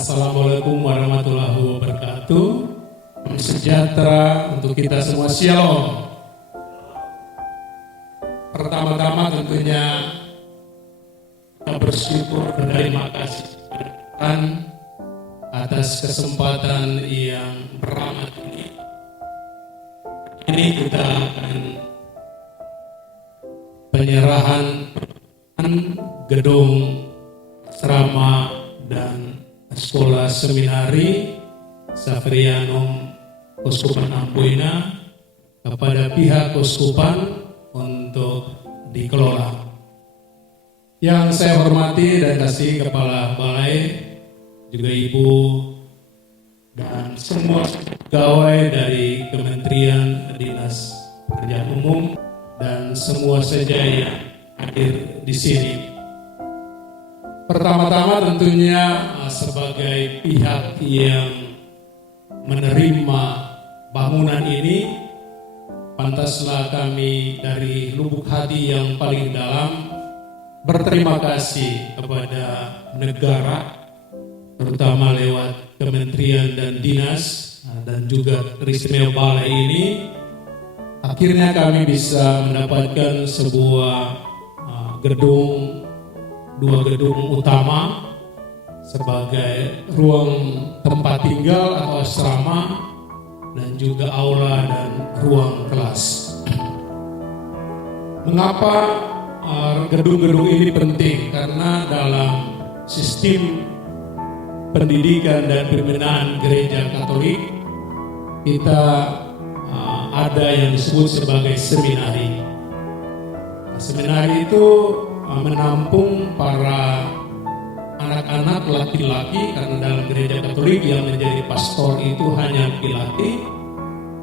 Assalamualaikum warahmatullahi wabarakatuh. Sejahtera untuk kita semua. Shalom. Pertama-tama tentunya kita bersyukur dan terima kasih Tuhan atas kesempatan yang berahmat ini. Ini kita akan penyerahan gedung asrama dan sekolah seminari Safrianum Keuskupan Amboina kepada pihak keuskupan untuk dikelola. Yang saya hormati dan kasih kepala balai, juga ibu dan semua pegawai dari Kementerian Dinas Pekerjaan Umum dan semua saja yang hadir di sini. Pertama-tama tentunya sebagai pihak yang menerima bangunan ini, pantaslah kami dari lubuk hati yang paling dalam berterima kasih kepada negara, terutama lewat kementerian dan dinas dan juga teristimewa balai ini. Akhirnya kami bisa mendapatkan sebuah dua gedung utama sebagai ruang tempat tinggal atau asrama dan juga aula dan ruang kelas. Mengapa gedung-gedung ini penting? Karena dalam sistem pendidikan dan pembinaan gereja Katolik kita ada yang disebut sebagai seminari. Seminari itu menampung para anak-anak laki-laki, karena dalam gereja Katolik yang menjadi pastor itu hanya laki-laki,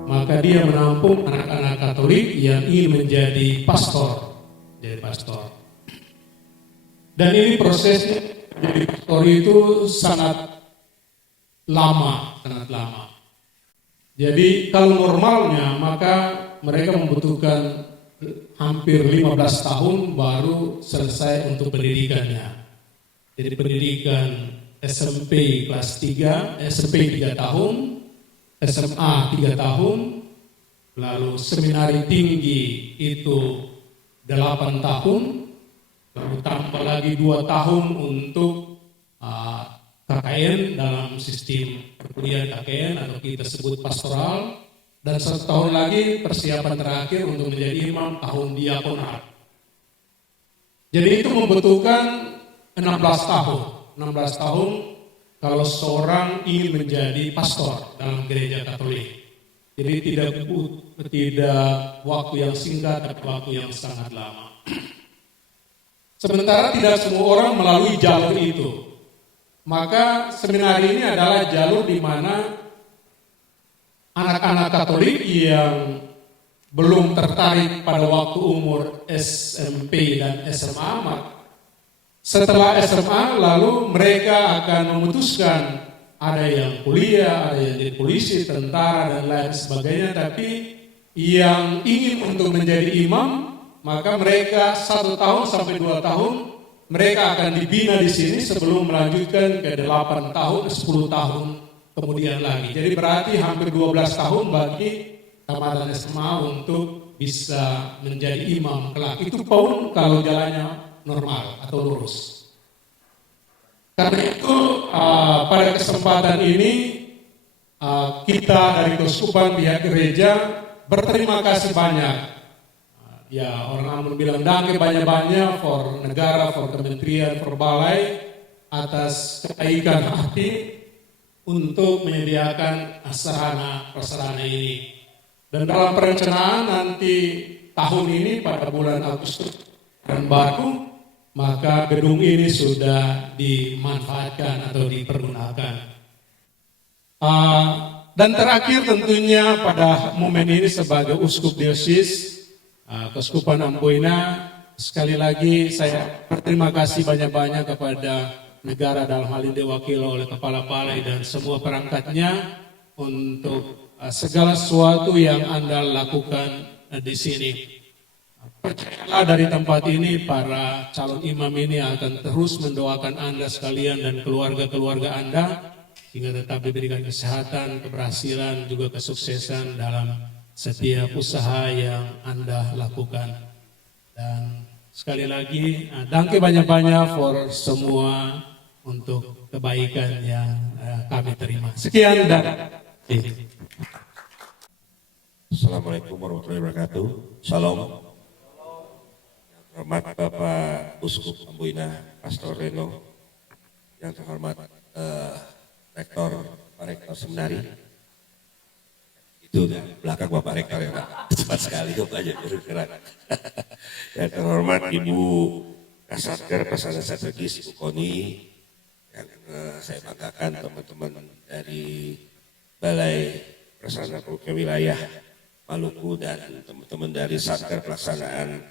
maka dia menampung anak-anak Katolik yang ingin menjadi pastor. Dan ini prosesnya menjadi pastor itu sangat lama. Jadi kalau normalnya maka mereka membutuhkan hampir 15 tahun baru selesai untuk pendidikannya. Jadi pendidikan SMP kelas 3, SMP 3 tahun, SMA 3 tahun, lalu seminari tinggi itu 8 tahun, lalu tambah lagi 2 tahun untuk KKN dalam sistem perkuliahan KKN atau kita sebut pastoral, dan 1 tahun lagi persiapan terakhir untuk menjadi imam tahun diakonat. Jadi itu membutuhkan 16 tahun. 16 tahun kalau seorang ingin menjadi pastor dalam gereja Katolik. Jadi tidak waktu yang singkat, tapi waktu yang sangat lama. Sementara tidak semua orang melalui jalur itu. Maka seminari ini adalah jalur di mana anak-anak Katolik yang belum tertarik pada waktu umur SMP dan SMA, setelah SMA lalu mereka akan memutuskan ada yang kuliah, ada yang jadi polisi, tentara dan lain sebagainya, tapi yang ingin untuk menjadi imam, maka mereka 1 tahun sampai 2 tahun mereka akan dibina di sini sebelum melanjutkan ke 8 tahun, 10 tahun kemudian lagi. Jadi berarti hampir 12 tahun bagi tamatan SMA untuk bisa menjadi imam kelak. Itu pun kalau jalannya normal atau lurus. Karena itu pada kesempatan ini kita dari keuskupan pihak gereja berterima kasih banyak. Ya, orang Ambon bilang dangke banyak-banyak for negara, for kementerian, for balai atas kebaikan hati untuk menyediakan prasarana ini. Dan dalam perencanaan nanti tahun ini pada bulan Agustus dan baru, maka gedung ini sudah dimanfaatkan atau dipergunakan. Dan terakhir tentunya pada momen ini sebagai uskup diosis Keuskupan Amboina, sekali lagi saya berterima kasih banyak-banyak kepada negara, dalam hal ini diwakili oleh Kepala Balai dan semua perangkatnya untuk segala sesuatu yang Anda lakukan di sini. percayalah dari tempat ini para calon imam ini akan terus mendoakan Anda sekalian dan keluarga-keluarga Anda sehingga tetap diberikan kesehatan, keberhasilan, juga kesuksesan dalam setiap usaha yang Anda lakukan. Dan sekali lagi, danke banyak-banyak for semua untuk kebaikan yang kami terima. Sekian dan Assalamualaikum warahmatullahi wabarakatuh. Shalom. Yang terhormat Bapak Uskup Amboina Pastor Reno, yang terhormat Rektor Pak Rektor Seminari. Itu belakang Bapak Rektor ya Pak. Cepat sekali kok aja gerak. Yang terhormat Ibu Kasatker Prasarana Strategis Ibu Koni, yang saya banggakan teman-teman dari Balai Prasarana Permukiman Wilayah Maluku dan teman-teman dari Satker Pelaksanaan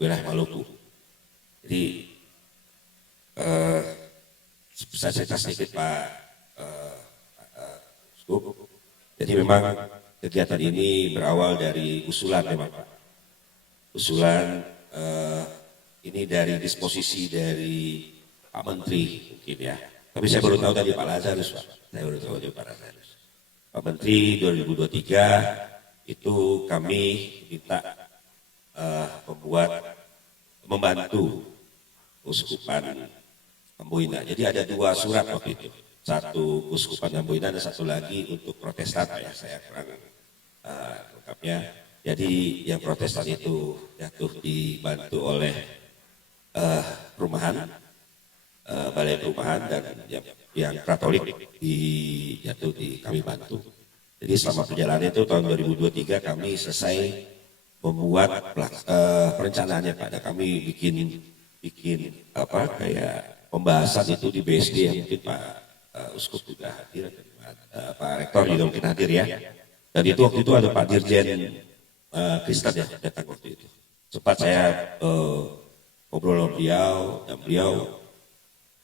Wilayah Maluku. Jadi saya cerita sedikit Pak Skup. Jadi memang kegiatan ini berawal dari usulan memang Pak. Usulan ini dari disposisi dari Pak Menteri mungkin ya. Tapi saya baru tahu tadi Pak Lazarus Pak. Saya baru tahu dari Pak Lazarus. Pak Menteri 2023 itu kami minta membantu Uskupan Amboina. Jadi ada 2 surat waktu itu. Satu Uskupan Amboina dan satu lagi untuk Protestan ya, saya kurang lengkapnya. Jadi yang Protestan itu jatuh dibantu oleh perumahan, Balai Perumahan, dan yang Katolik jatuh di kami bantu. Jadi selama perjalanan itu tahun 2023 kami selesai membuat perencanaannya Pak. Dan kami bikin apa kayak pembahasan itu di BSD yang mungkin Pak Uskup juga hadir, Pak Rektor juga mungkin hadir ya. Dan itu waktu itu ada Pak Dirjen Kristen ya datang waktu itu. Sempat saya ngobrol sama beliau dan beliau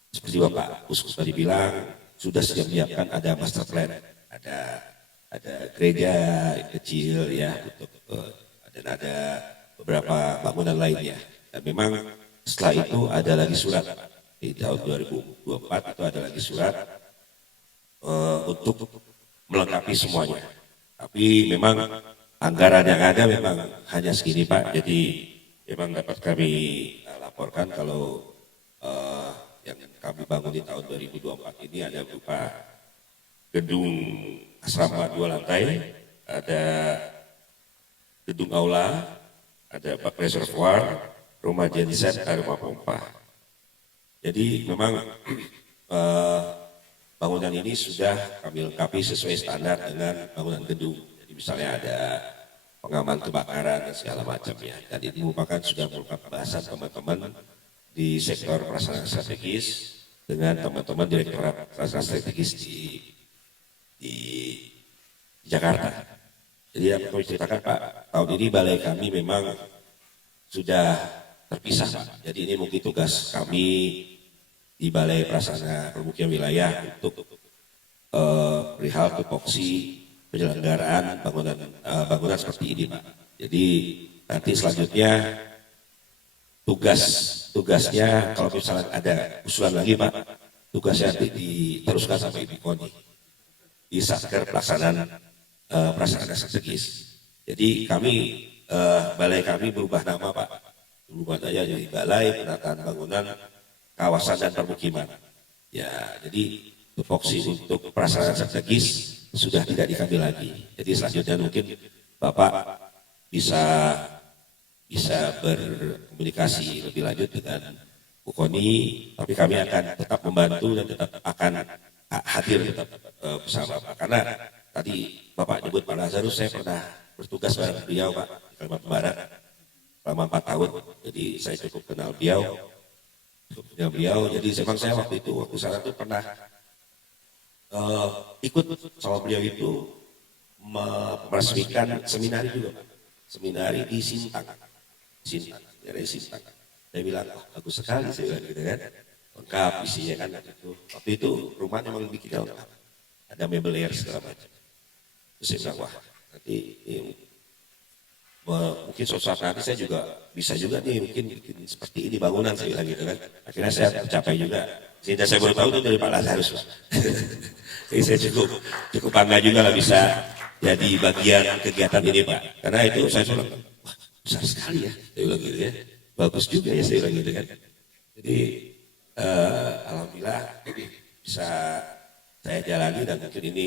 seperti Bapak Uskup tadi bilang sudah siap menyiapkan ada master plan, ada gereja kecil ya untuk dan ada beberapa bangunan lainnya. Dan memang setelah itu ada lagi surat di tahun 2024 itu ada lagi surat untuk melengkapi semuanya. Tapi memang anggaran yang ada memang hanya segini Pak. Jadi memang dapat kami laporkan kalau yang kami bangun di tahun 2024 ini ada berupa gedung asrama 2 lantai, ada gedung aula, ada bak reservoir, rumah genset, dan rumah pompa. Jadi memang bangunan ini sudah kami lengkapi sesuai standar dengan bangunan gedung. Jadi misalnya ada pengaman kebakaran dan segala macamnya. Dan ini merupakan sudah merupakan pembahasan teman-teman di sektor prasarana strategis dengan teman-teman Direktorat Prasarana Strategis di Jakarta. Jadi yang perlu diceritakan Pak, tahun ini balai kami memang sudah terpisah Pak. Jadi ini mungkin tugas kami di Balai Prasarana Permukiman Wilayah untuk perihal tupoksi penyelenggaraan bangunan seperti ini Pak. Jadi nanti selanjutnya tugasnya kalau misalnya ada usulan lagi Pak, tugasnya nanti diteruskan sampai Ibu Koni di Satker Pelaksanaan Prasarana Strategis. Jadi kami balai kami berubah nama Pak, berubah nama jadi Balai Penataan Bangunan Kawasan dan Permukiman. Ya, jadi tupoksi untuk prasarana strategis sudah tidak diambil lagi. Jadi selanjutnya mungkin Bapak bisa berkomunikasi lebih lanjut dengan Bu Koni, tapi kami akan tetap membantu dan tetap akan hadir tetap bersama Pak. Karena tadi Bapak nyebut Pak Lazarus, saya pernah bertugas bareng beliau Pak di Kalimantan Barat selama 4 tahun. Jadi saya cukup kenal beliau. Jadi memang saya waktu sana itu pernah ikut sama beliau itu meresmikan seminari juga Pak. Seminari di Sintang. Daerah Sintang. Saya bilang, wah bagus sekali saya bilang gitu kan. Lengkap isinya kan itu. Waktu itu rumahnya memang bikin lengkap. Ada mebel segala macam. Terus saya bilang, wah nanti mungkin suatu saat nanti saya juga bisa juga nih mungkin bikin seperti ini bangunan saya bilang gitu kan. Akhirnya saya tercapai juga. Sehingga saya baru tahu itu dari Pak Lazarus, Pak. Jadi saya cukup bangga juga lah bisa jadi bagian kegiatan ini, Pak. Karena itu saya bilang, wah besar sekali ya, saya bilang gitu ya. Bagus juga ya saya bilang gitu kan. Jadi alhamdulillah bisa saya jalani dan mungkin ini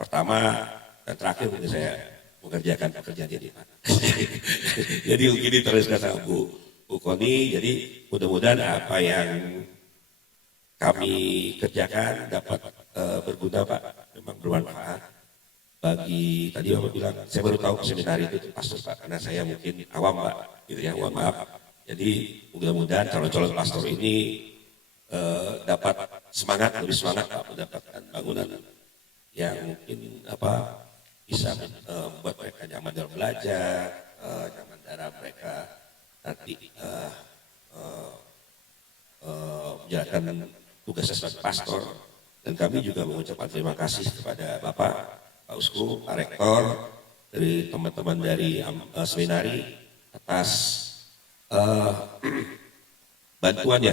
pertama dan terakhir mungkin saya mengerjakan pekerjaan ini, Pak. Jadi mungkin diteruskan sama Bu Koni. Jadi mudah-mudahan apa yang kami kerjakan dapat berguna, Pak. Memang bermanfaat bagi, tadi Bapak bilang, saya baru tahu seminar itu pastor, Pak, karena saya mungkin awam, Pak, gitu ya, mohon maaf. Jadi mudah-mudahan calon-calon pastor ini dapat lebih semangat, Pak, mendapatkan bangunan yang mungkin bisa membuat mereka nyaman dalam belajar, nyaman dalam mereka nanti menjalankan tugasnya sebagai pastor. Dan kami juga mengucapkan terima kasih kepada Bapak, Pak Uskup, Pak Rektor, dari teman-teman dari seminari atas bantuannya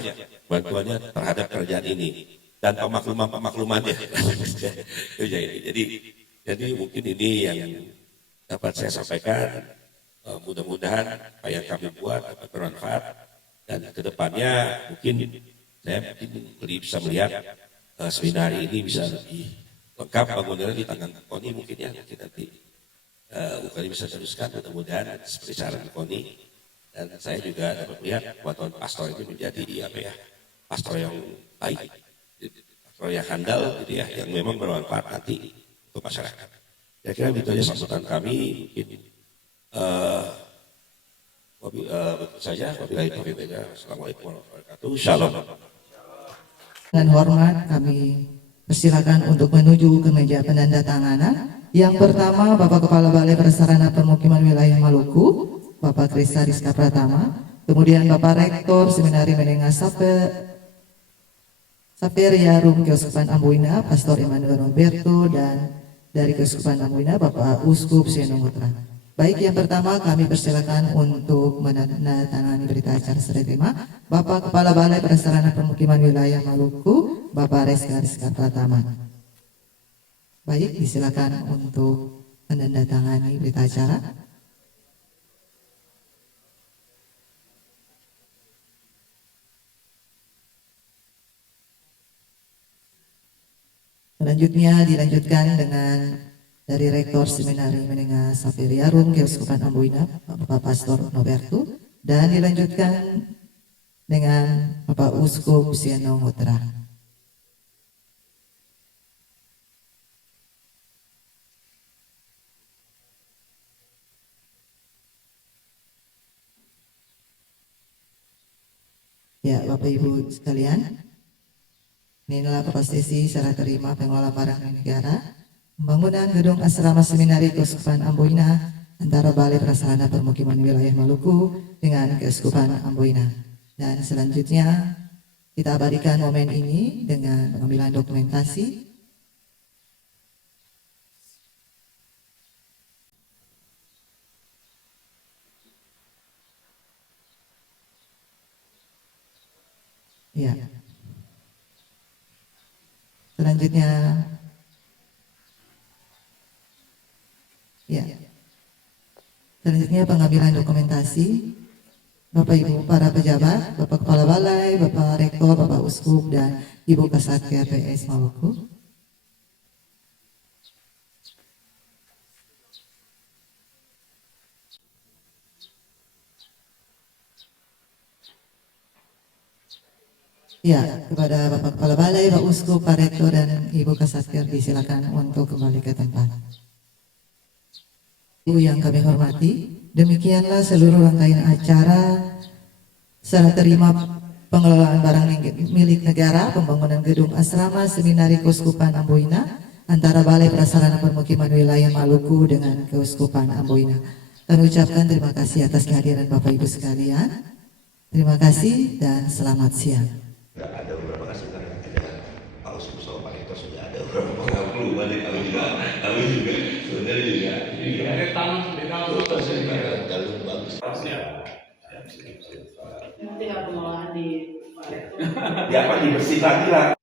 terhadap kerjaan ini dan pemaklumannya. Jadi mungkin ini yang dapat saya sampaikan. Mudah-mudahan apa yang kami buat dapat bermanfaat dan kedepannya mungkin saya bisa melihat seminar ini bisa lebih lengkap bangunannya di tangan Koni mungkin ya, mungkin nanti bukan bisa teruskan, mudah-mudahan seperti saran Koni. Dan saya juga dapat melihat buatan pastor itu menjadi pastor yang baik, pastor yang handal gitu ya, yang memang bermanfaat nanti untuk masyarakat. Kira-kira itu aja sambutan kami. Mungkin begitu saja. Wabillahi taufiq wal hidayah. Assalamualaikum warahmatullahi wabarakatuh. Shalom. Dengan hormat kami persilakan untuk menuju ke meja penandatanganan. Yang pertama Bapak Kepala Balai Prasarana Permukiman Wilayah Maluku, Bapak Krista Rizka Pratama. Kemudian Bapak Rektor Seminari Menengah Saveria Rum Keuskupan Amboina, Pastor Emmanuel Roberto, dan dari Keuskupan Amboina Bapak Uskup Sieno Putra. Baik, yang pertama kami persilakan untuk menandatangani berita acara serah terima Bapak Kepala Balai Prasarana Permukiman Wilayah Maluku, Bapak Rizka Pratama. Baik, disilakan untuk menandatangani berita acara. Selanjutnya dilanjutkan dengan dari Rektor Seminari Menengah Saveria Rum Keuskupan Amboina, Bapak Pastor Noberto, dan dilanjutkan dengan Bapak Uskup Sieno Putra. Ya, Bapak Ibu sekalian, inilah prosesi serah terima pengelola barang negara pembangunan gedung asrama seminari Keuskupan Amboina antara Balai Prasarana Permukiman Wilayah Maluku dengan Keuskupan Amboina. Dan selanjutnya kita abadikan momen ini dengan pengambilan dokumentasi. Ya. Selanjutnya pengambilan dokumentasi. Bapak Ibu para pejabat, Bapak Kepala Balai, Bapak Rektor, Bapak Uskup, dan Ibu Kasatker PS Maluku. Ya, kepada Bapak Kepala Balai, Pak Uskup, Pak Rektor, dan Ibu Kasatker disilakan untuk kembali ke tempat. Ibu yang kami hormati, demikianlah seluruh rangkaian acara serah terima pengelolaan barang milik negara pembangunan gedung asrama seminari Keuskupan Amboina antara Balai Prasarana Permukiman Wilayah Maluku dengan Keuskupan Amboina. Kami ucapkan terima kasih atas kehadiran Bapak Ibu sekalian. Terima kasih dan selamat siang. Ada beberapa kesempatan Pak Uskup sama Pak Rektor sudah ada beberapa pengalaman dari kami juga sebenarnya juga. Tinggal pengelolaan di Ya apa dibersih lagi lah.